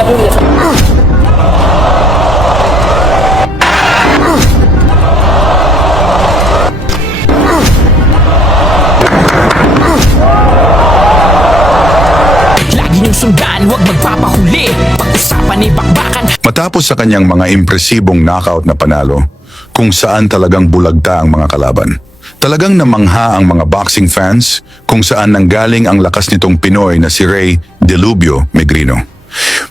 Lagi niyong sundan, huwag magpapahuli. Pag-usapan ni bakbakan. Matapos sa kanyang mga impresibong knockout na panalo, kung saan talagang bulagta ang mga kalaban. Talagang namangha ang mga boxing fans kung saan nanggaling ang lakas nitong Pinoy na si Ray Delubio Megrino.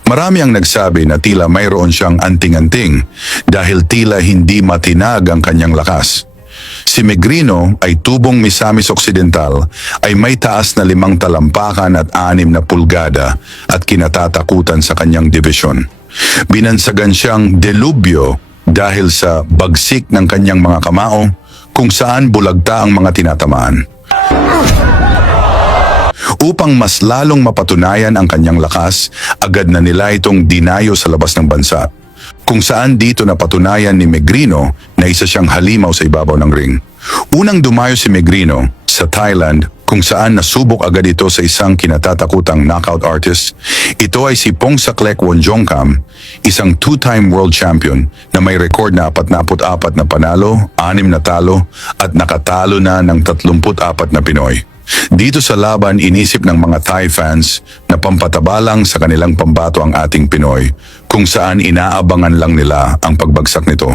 Marami ang nagsabi na tila mayroon siyang anting-anting dahil tila hindi matinag ang kanyang lakas. Si Megrino ay tubong Misamis Occidental ay may taas na 5 talampakan at 6 na pulgada at kinatatakutan sa kanyang division. Binansagan siyang Delubio dahil sa bagsik ng kanyang mga kamao kung saan bulagta ang mga tinatamaan. Upang mas lalong mapatunayan ang kanyang lakas, agad na nila itong dinayo sa labas ng bansa, kung saan dito napatunayan ni Megrino na isa siyang halimaw sa ibabaw ng ring. Unang dumayo si Megrino sa Thailand kung saan nasubok agad ito sa isang kinatatakutang knockout artist. Ito ay si Pongsaklek Wonjongkam, isang 2-time world champion na may record na 44 na panalo, 6 na talo at nakatalo na ng 34 na Pinoy. Dito sa laban, inisip ng mga Thai fans na pampataba lang sa kanilang pambato ang ating Pinoy, kung saan inaabangan lang nila ang pagbagsak nito.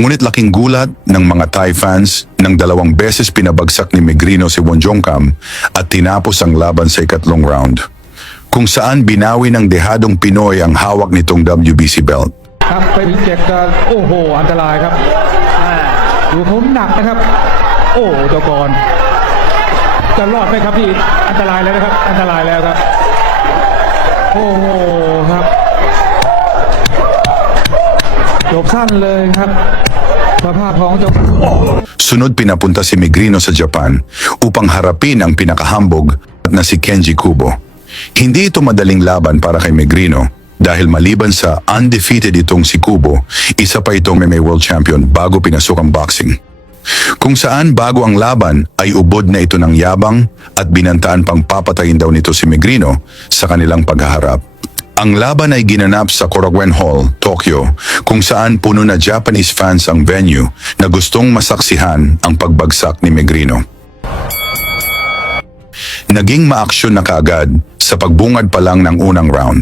Ngunit laking gulat ng mga Thai fans nang 2 beses pinabagsak ni Megrino si Wonjongkam at tinapos ang laban sa ikatlong round, kung saan binawi ng dehadong Pinoy ang hawak nitong WBC belt. ครับไปถึง7ก็โอ้โหอันตรายครับดูเขาหนักนะครับโอ้เจ้ากรจะรอดไหมครับพี่อันตรายแล้วนะครับอันตรายแล้วครับโอ้โหครับจบสั้นเลยครับสภาพของเจ้า Sunod pinapunta si Megrino sa Japan upang harapin ang pinakahambog na si Kenji Kubo. Hindi ito madaling laban para kay Megrino dahil maliban sa undefeated itong si Kubo, isa pa itong may world champion bago pinasok ang boxing. Kung saan bago ang laban ay ubod na ito ng yabang at binantaan pang papatayin daw nito si Megrino sa kanilang paghaharap. Ang laban ay ginanap sa Korakuen Hall, Tokyo, kung saan puno na Japanese fans ang venue na gustong masaksihan ang pagbagsak ni Megrino. Naging maaksyon na kaagad sa pagbungad pa lang ng unang round.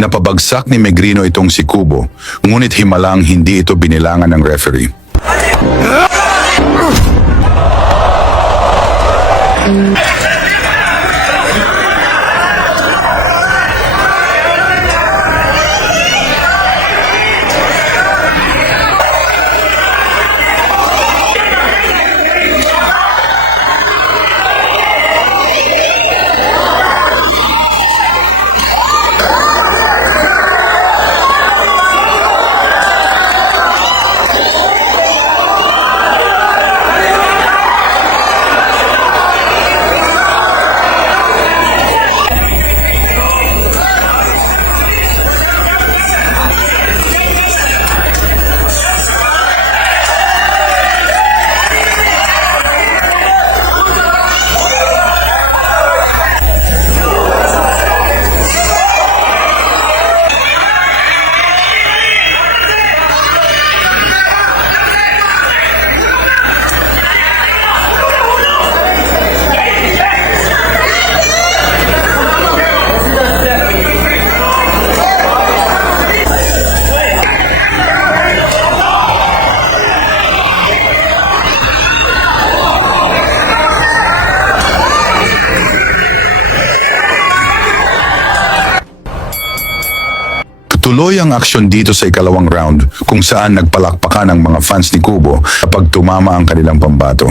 Napabagsak ni Megrino itong si Kubo, ngunit himalang hindi ito binilangan ng referee. Tuloy ang aksyon dito sa ikalawang round kung saan nagpalakpakan ang mga fans ni Kubo kapag tumama ang kanilang pambato.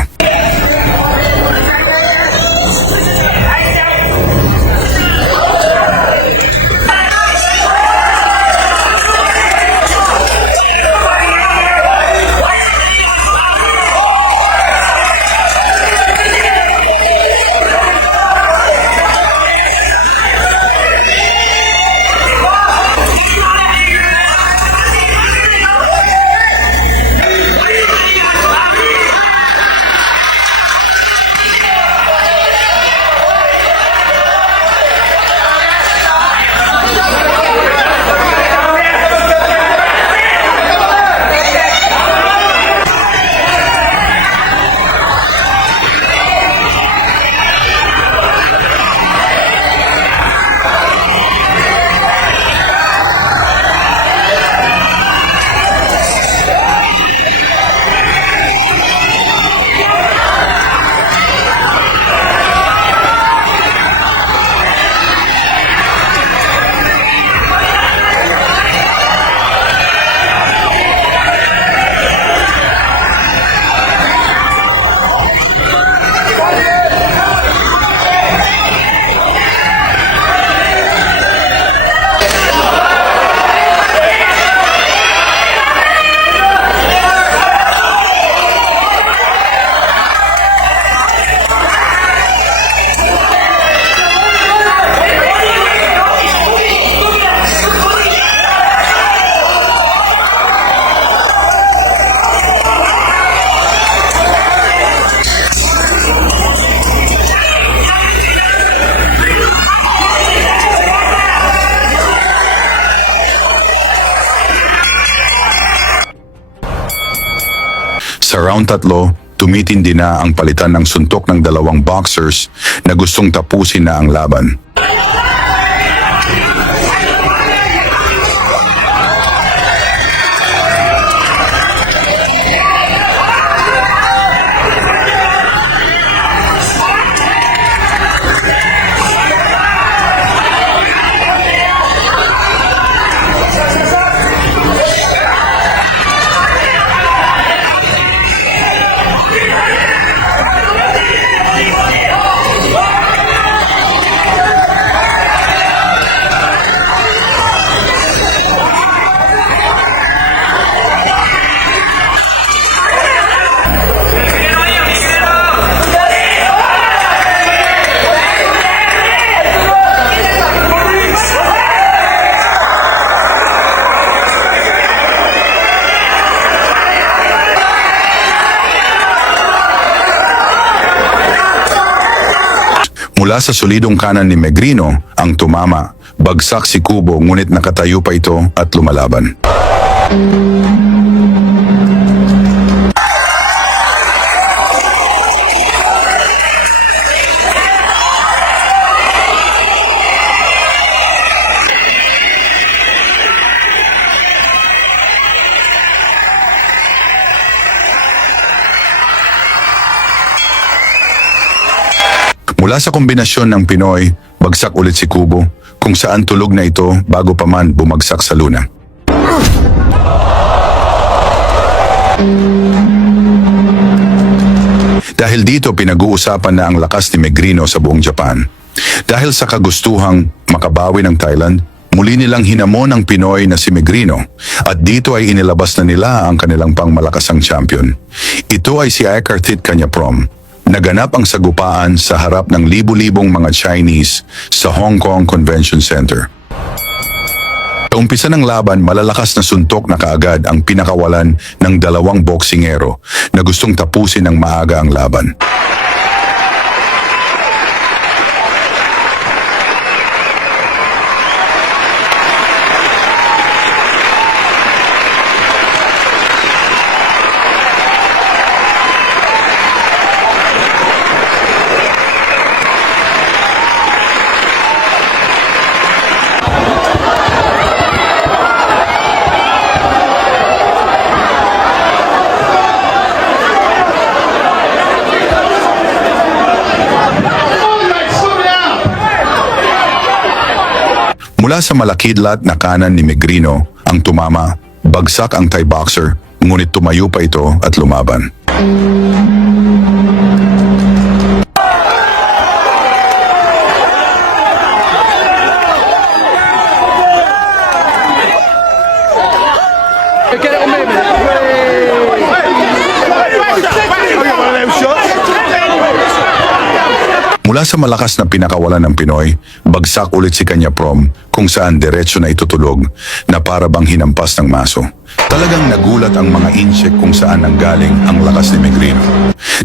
round 3, tumitindi na ang palitan ng suntok ng dalawang boxers na gustong tapusin na ang laban. Mula sa solidong kanan ni Megrino ang tumama, bagsak si Kubo ngunit nakatayo pa ito at lumalaban. Mula sa kombinasyon ng Pinoy, bagsak ulit si Kubo, kung saan tulog na ito bago pa man bumagsak sa luna. Dahil dito pinag-uusapan na ang lakas ni Megrino sa buong Japan. Dahil sa kagustuhang makabawi ng Thailand, muli nilang hinamon ang Pinoy na si Megrino at dito ay inilabas na nila ang kanilang pangmalakasang champion. Ito ay si Aikarthit Kanyaprom. Naganap ang sagupaan sa harap ng libu-libong mga Chinese sa Hong Kong Convention Center. Sa umpisa ng laban, malalakas na suntok na kaagad ang pinakawalan ng dalawang boksingero na gustong tapusin ng maaga ang laban. Mula sa malakidlat na kanan ni Megrino ang tumama, bagsak ang Thai boxer, ngunit tumayo pa ito at lumaban. Mula sa malakas na pinakawalan ng Pinoy, bagsak ulit si Kanyaprom kung saan diretsyo na itutulog na para bang hinampas ng maso. Talagang nagulat ang mga insect kung saan nanggaling ang lakas ni Megrino.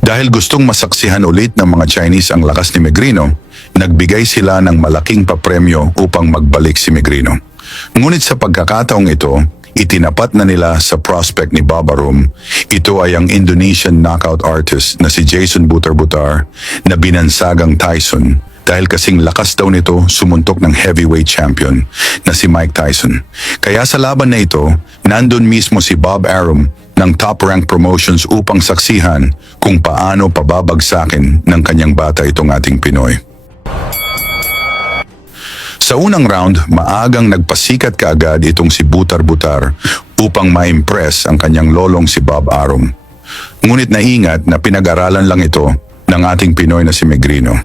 Dahil gustong masaksihan ulit ng mga Chinese ang lakas ni Megrino, nagbigay sila ng malaking papremyo upang magbalik si Megrino. Ngunit sa pagkakataong ito, itinapat na nila sa prospect ni Bob Arum. Ito ay ang Indonesian knockout artist na si Jason Butar-Butar na binansagang Tyson dahil kasing lakas daw nito sumuntok ng heavyweight champion na si Mike Tyson. Kaya sa laban na ito, nandun mismo si Bob Arum ng Top Rank Promotions upang saksihan kung paano pababagsakin ng kanyang bata itong ating Pinoy. Sa unang round, maagang nagpasikat kaagad itong si Butar-Butar upang ma-impress ang kanyang lolong si Bob Arum. Ngunit naingat na pinag-aralan lang ito ng ating Pinoy na si Megrino.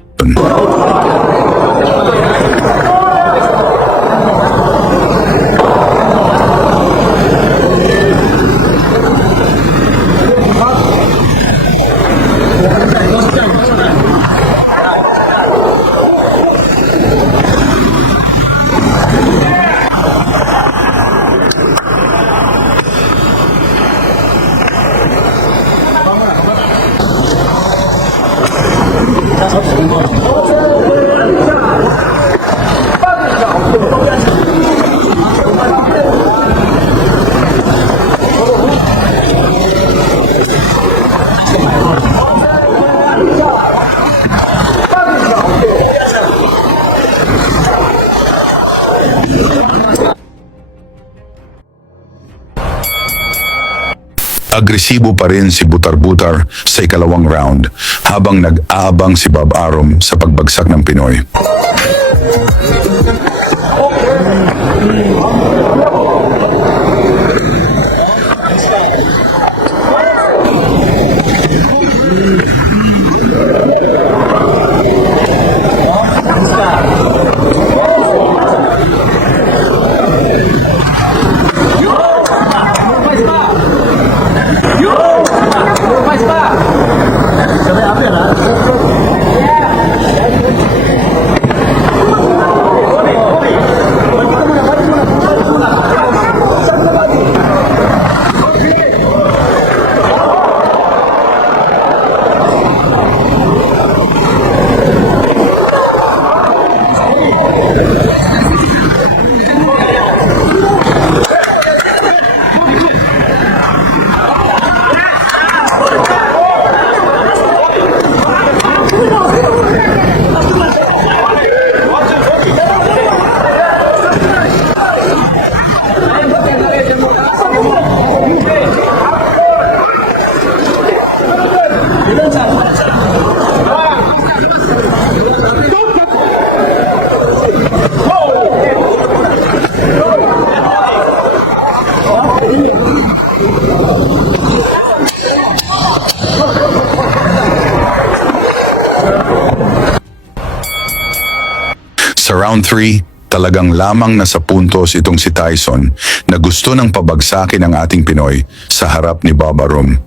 Agresibo pa rin si Butar-Butar sa ikalawang round habang nag-aabang si Bob Arum sa pagbagsak ng Pinoy. Sa round 3, talagang lamang nasa puntos itong si Tyson na gusto ng pabagsakin ang ating Pinoy sa harap ni Bob Arum.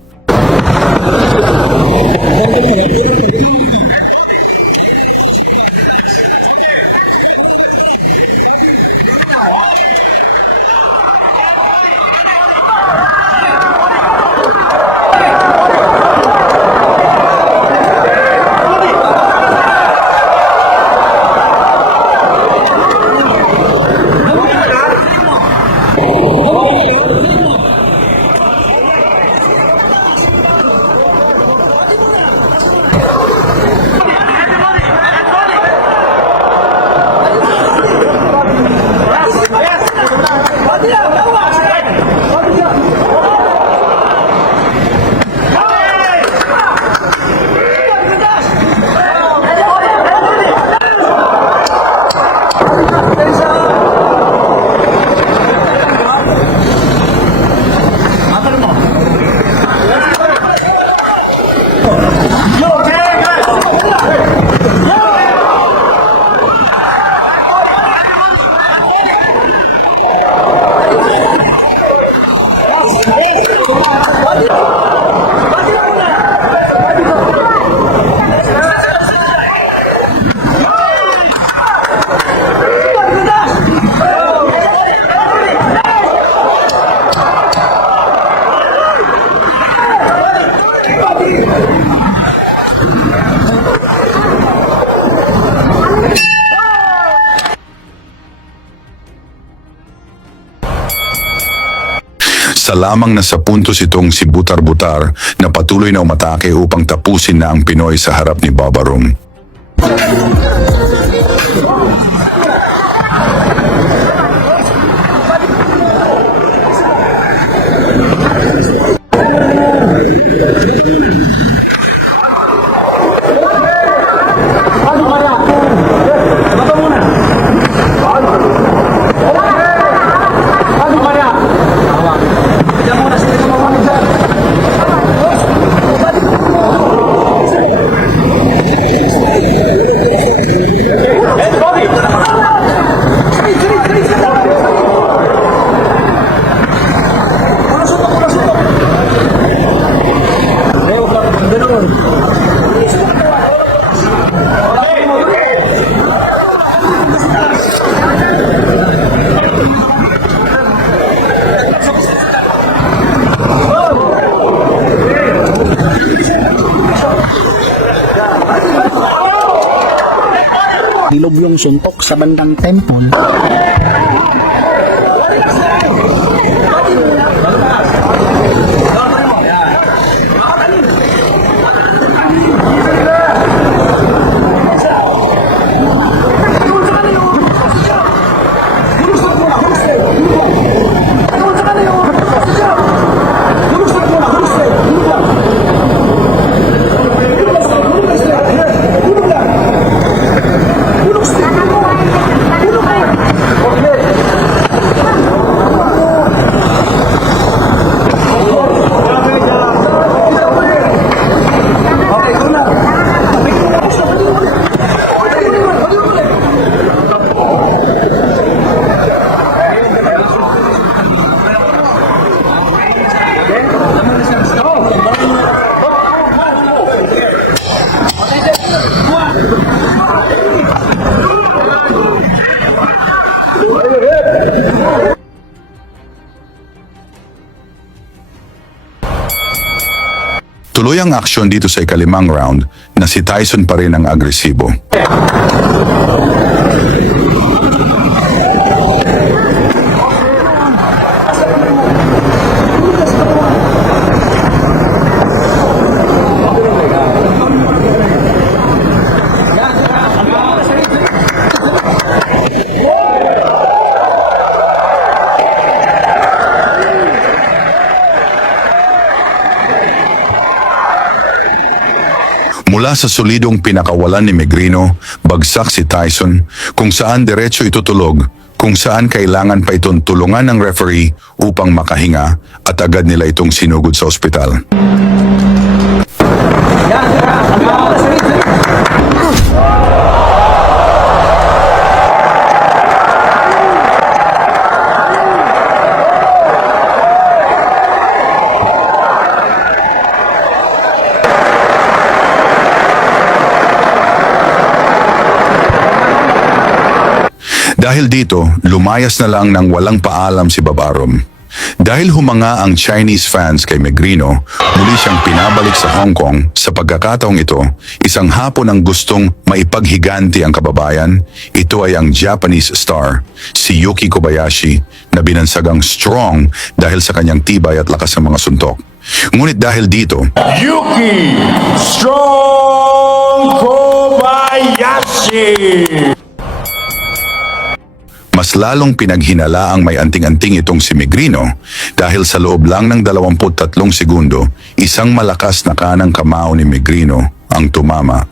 Sa lamang nasa puntos itong si Butar-Butar na patuloy na umatake upang tapusin na ang Pinoy sa harap ni Bob Arum. Dilob yung suntok sa bandang temple. Tuloy ang aksyon dito sa ikalimang round na si Tyson pa rin ang agresibo. Mula sa solidong pinakawalan ni Megrino, bagsak si Tyson, kung saan diretso itutulog, kung saan kailangan pa itong tulungan ng referee upang makahinga at agad nila itong sinugod sa ospital. Dahil dito, lumayas na lang ng walang paalam si Babarom. Dahil humanga ang Chinese fans kay Megrino, muli siyang pinabalik sa Hong Kong. Sa pagkakataong ito, isang hapon ang gustong maipaghiganti ang kababayan. Ito ay ang Japanese star, si Yuki Kobayashi, na binansagang strong dahil sa kanyang tibay at lakas ng mga suntok. Ngunit dahil dito, Yuki Strong Kobayashi! mas lalong pinaghinala ang may anting-anting itong si Megrino dahil sa loob lang ng 23 segundo, isang malakas na kanang kamao ni Megrino ang tumama.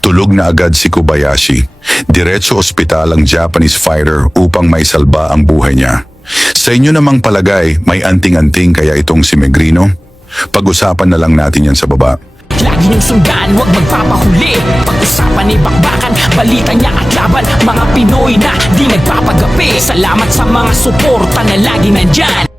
Tulog na agad si Kobayashi. Diretso ospital ang Japanese fighter upang maisalba ang buhay niya. Sa inyo namang palagay, may anting-anting kaya itong si Megrino? Pag-usapan na lang natin yan sa baba. Lagi niyong sundan, huwag magpapahuli. Pag-usapan ni Bakbakan, balita niya at laban. Mga Pinoy na di nagpapagapi. Salamat sa mga suporta na lagi nandyan.